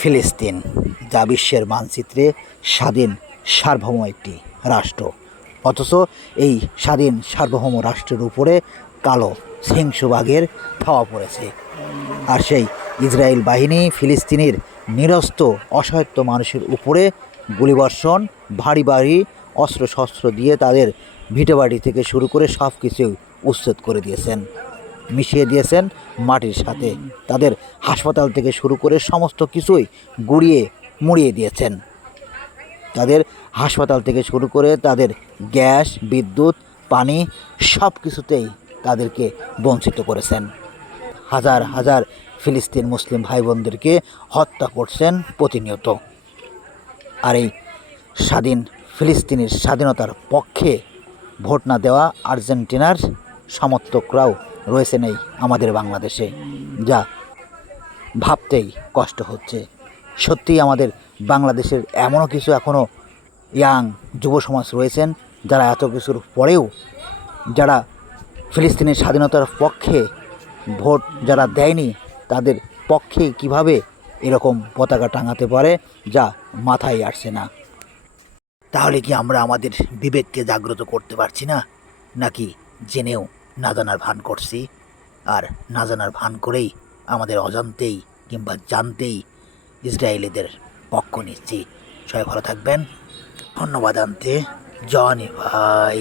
ফিলিস্তিন, যা বিশ্বের মানচিত্রে স্বাধীন সার্বভৌম একটি রাষ্ট্র, অথচ এই স্বাধীন সার্বভৌম রাষ্ট্রের উপরে কালো সিংহবাগের থাবা পড়েছে। আর সেই ইসরায়েল বাহিনী ফিলিস্তিনের নিরস্ত্র অসহায় মানুষের উপরে গুলিবর্ষণ, ভারী ভারী অস্ত্রশস্ত্র দিয়ে তাদের ভিটেবাড়ি থেকে শুরু করে সব কিছু উচ্ছেদ করে দিয়েছেন, মিশিয়ে দিয়েছেন মাটির সাথে। তাদের হাসপাতাল থেকে শুরু করে সমস্ত কিছুই গুঁড়িয়ে মুড়িয়ে দিয়েছেন। তাদের হাসপাতাল থেকে শুরু করে তাদের গ্যাস, বিদ্যুৎ, পানি সব কিছুতেই তাদেরকে বঞ্চিত করেছেন। হাজার হাজার ফিলিস্তিন মুসলিম ভাই বোনদেরকে হত্যা করছেন প্রতিনিয়ত। আর এই স্বাধীন ফিলিস্তিনের স্বাধীনতার পক্ষে ভোট না দেওয়া আর্জেন্টিনার সমর্থকরাও রয়েছেন এই আমাদের বাংলাদেশে, যা ভাবতেই কষ্ট হচ্ছে। সত্যিই আমাদের বাংলাদেশের এমনও কিছু এখনও ইয়াং যুব সমাজ রয়েছেন যারা এত কিছুর পরেও, যারা ফিলিস্তিনের স্বাধীনতার পক্ষে ভোট যারা দেয়নি, তাদের পক্ষে কিভাবে এরকম পতাকা টাঙাতে পারে, যা মাথায় আসছে না। তাহলে কি আমরা আমাদের বিবেককে জাগ্রত করতে পারছি না, নাকি জেনেও না জানার ভান করছি? আর না জানার ভান করেই আমাদের অজান্তেই কিংবা জানতেই ইসরায়েলিদের পক্ষ নিচ্ছি। সবাই ভালো থাকবেন। ধন্যবাদ আনতে জনি ভাই।